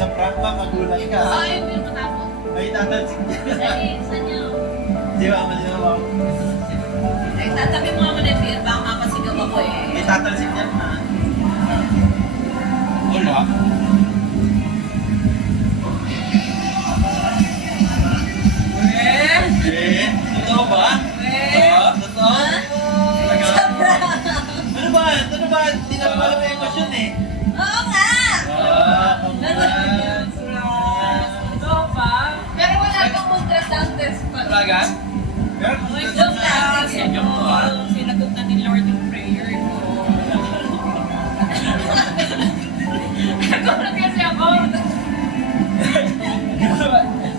Sa prank ba, magulat ka? Oo, yung film matapos. Ay, tatalsik niya. Saan niyo? Di ba, maliw ako. Ay, tatabi mo naman yung film, baka mapasigaw ako eh. Ay, tatalsik niya na. Wala. Eh, totoo ba? Totoo? Talaga? Ano ba? Ano ba? Hindi na pala may emosyon eh. Oo nga! Congrats! Pero wala kang ultrasound test pa. Talaga? Pero Ay, joke lang. Joke to ah. Sinagot na ni Lord yung prayer ko. Nagulat kasi ako.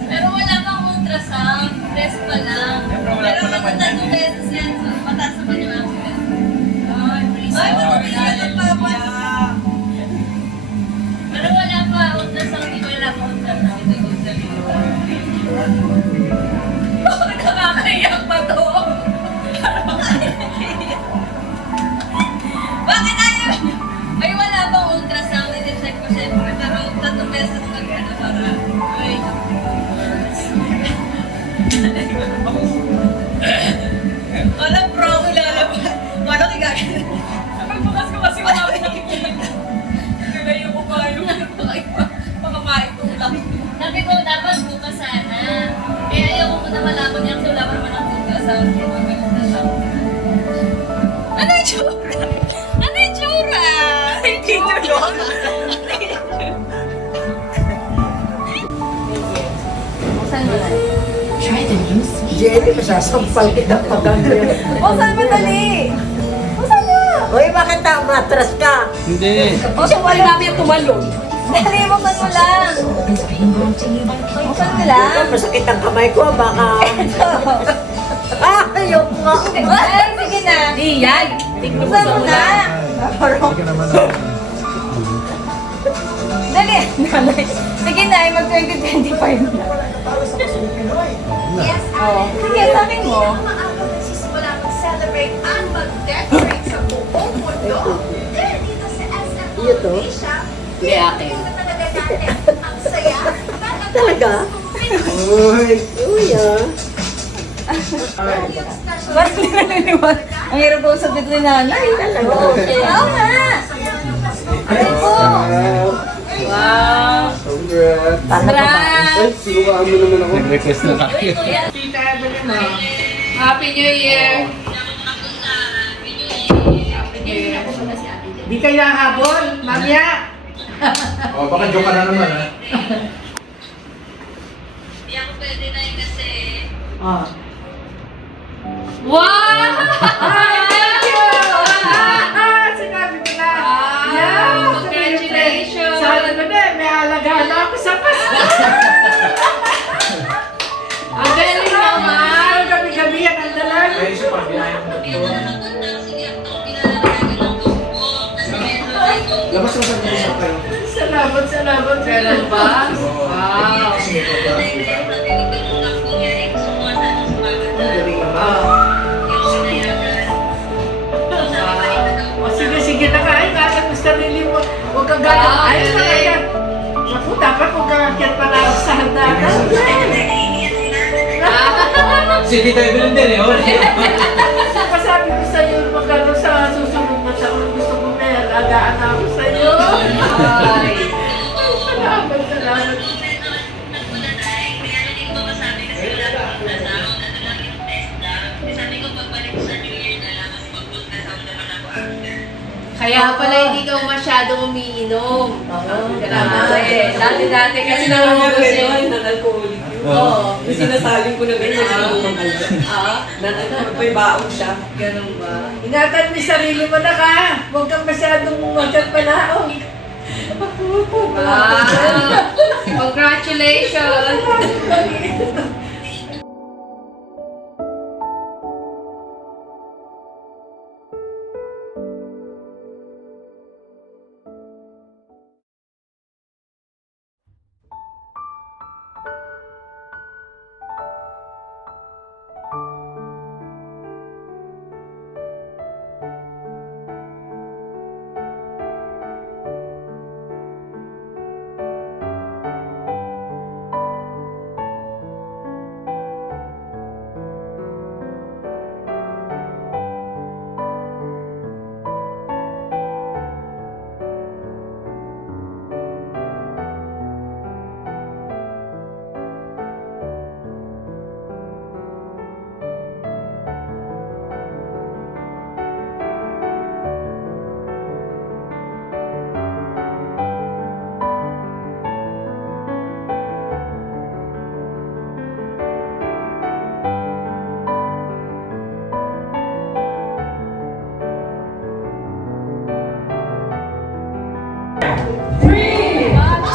Pero wala kang ultrasound test pa lang. Pero wala pa naman yan tatlong eh. beses yan. So, mataas naman yung accident. Ay, praise God. Pero wala pa ultrasound. Hindi wala pa ultrasound. Ito yung ultrasound. Nakakayak pa to. Bakit ayaw? Ay, wala bang ultrasound? I-check ko siyempre. Pero tatlong beses mag-ano para. Ay, wala pro ko lalabas. Paano kayo gagawin? Pagbukas ko kasi wala ko nakikita. Nalayo ko pa yung makamain ko lang. Sabi ko, dapat bukas sana. Eh, ayaw ko na malapon yan. So, wala pa naman ang ultrasound. Ano yung tsura? Ano yung tsura? Hindi ito yun. Saan mo na? Jenny, masasampal kita pag ganyan. O, saan mo dali? O, saan mo? Uy, bakit matras ka? Hindi. O, siya wala namin yung tumalon. Dali mo man mo lang. O, saan mo lang? Ito, masakit ang kamay ko, baka... Ayok nga. Ay, sige na. Iyan. Saan mo na? Dali. Sige na, mag-2025 na. Yes, Oo. Sige, sa akin mo. Maaga nagsisimula mag-celebrate at mag-decorate sa buong mundo. Kaya dito sa SM Iyo to? Asia, Hindi, akin. ito talaga natin ang saya. Talaga? Uy, uy ah. Ba't hindi na naniwala? Ang hirap ko sa dito ni nanay. Talaga? Oo nga. Aray po. Wow. Congrats! Congrats. Sinukaan mo naman ako. Nag-request na tayo. Tita Evelyn na. Happy New Year. Di kaya habol, mamaya. Oh, baka joke ka na naman ha. Hindi ako pwede na yun kasi. Ah. Wow! Thank you! Sinabi ko na. Wow! Congratulations! Sabi ko na, may alagaan ako sa paso. Ang galing naman! Gabi-gabi yan ang dalag. Ay, siya pang binayang mo. Labas mo sa mga kayo. Salamat, salamat. Ganun ba? Wow! Sige ko ba? O sige, sige na ka. Ay, nasa mo sarili mo. Huwag kang gano'n. Ay, talaga. Naku, dapat huwag kang akyat pa lang sa handanan. Si Tita Evelyn din eh. Pasabi ko sa'yo, magkano sa susunod na taon. Gusto ko na yan. Agaan na ako sa'yo. Ay! Salamat, salamat. Kaya pala hindi ka masyadong umiinom. Salamat. Dati kasi nangungulos yun. Oo. Yung sinasaling ko na ganyan, Ah, may baon siya. ganun ba? Ingatan mo yung sarili mo na ka. Huwag kang masyadong magkapalaong. Wow! Congratulations!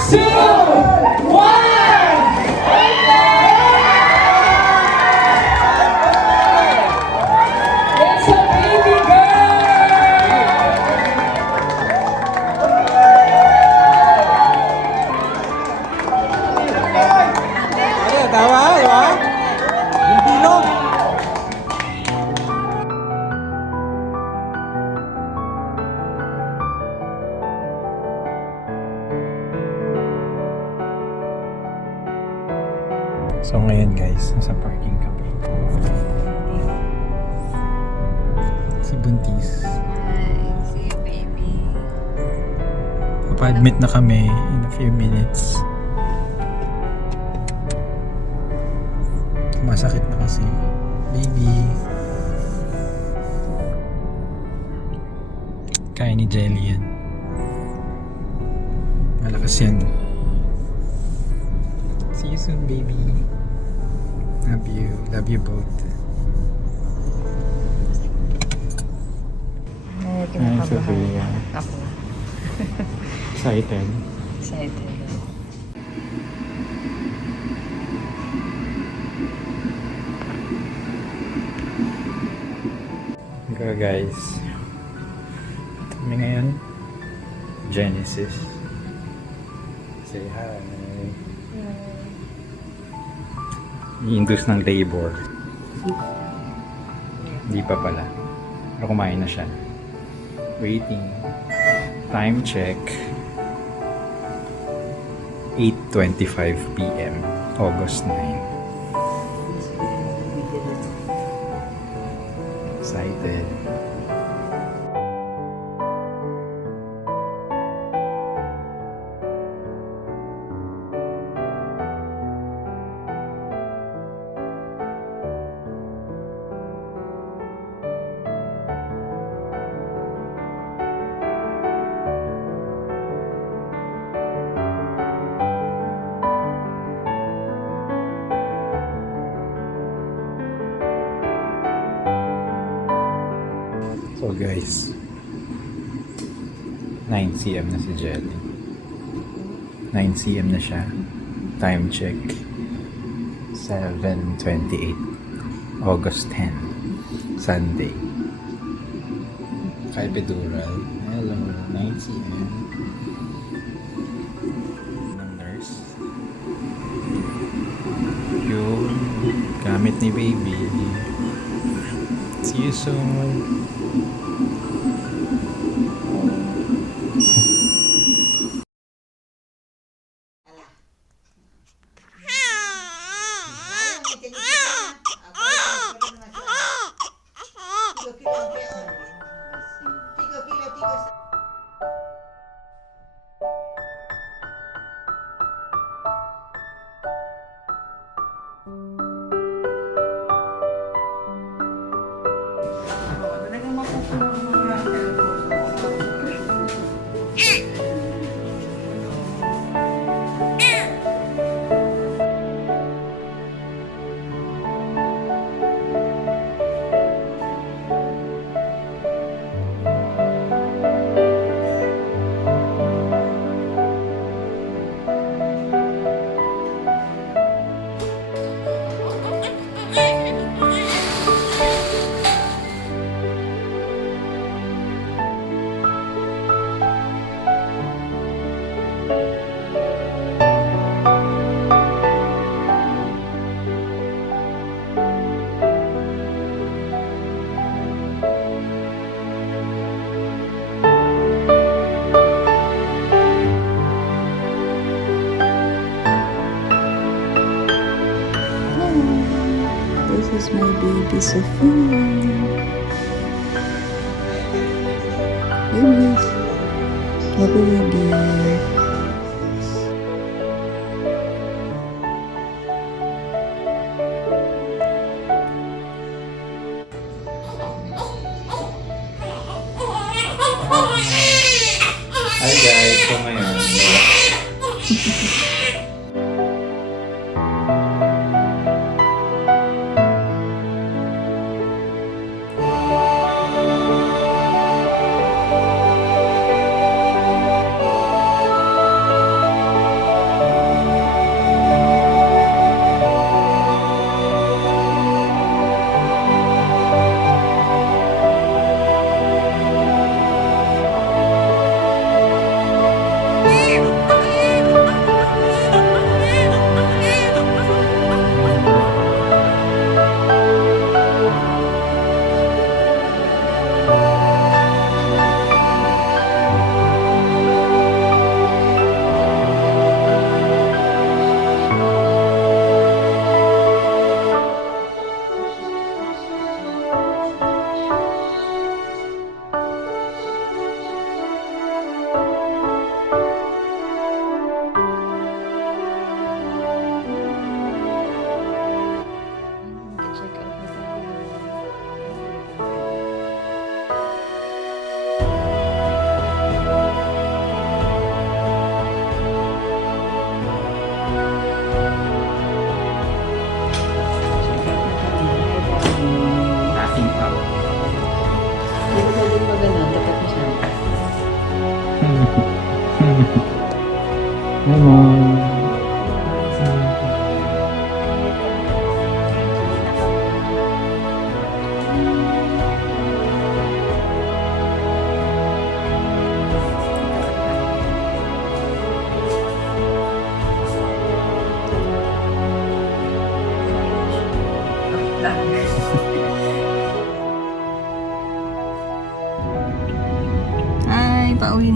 It's a baby Tawa, di ba? Yung bilog. So ngayon guys, nasa parking kami. Si Buntis. See you, baby. Papa-admit na kami in a few minutes. Masakit na kasi. Baby. Kaya ni Jelly yan. Malakas yan. See you soon, baby. Love you. Love you both. Ay, Sophia. Ako. Excited. Excited. Go guys. Kami ngayon. Genesis. Say hi. I-induce ng labor. Hindi pa pala. Pero kumain na siya. Waiting. Time check. 8:25 PM. August 9. Excited. So guys, 9 cm na si Jelly. 9 cm na siya. Time check. 7:28. August 10. Sunday. Kay Pedural. Hello, 9 cm. Ng nurse. Yung gamit ni baby. See you soon. This is my baby Sophia. Baby. Happy baby. Hi guys, so ngayon.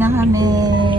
na kami.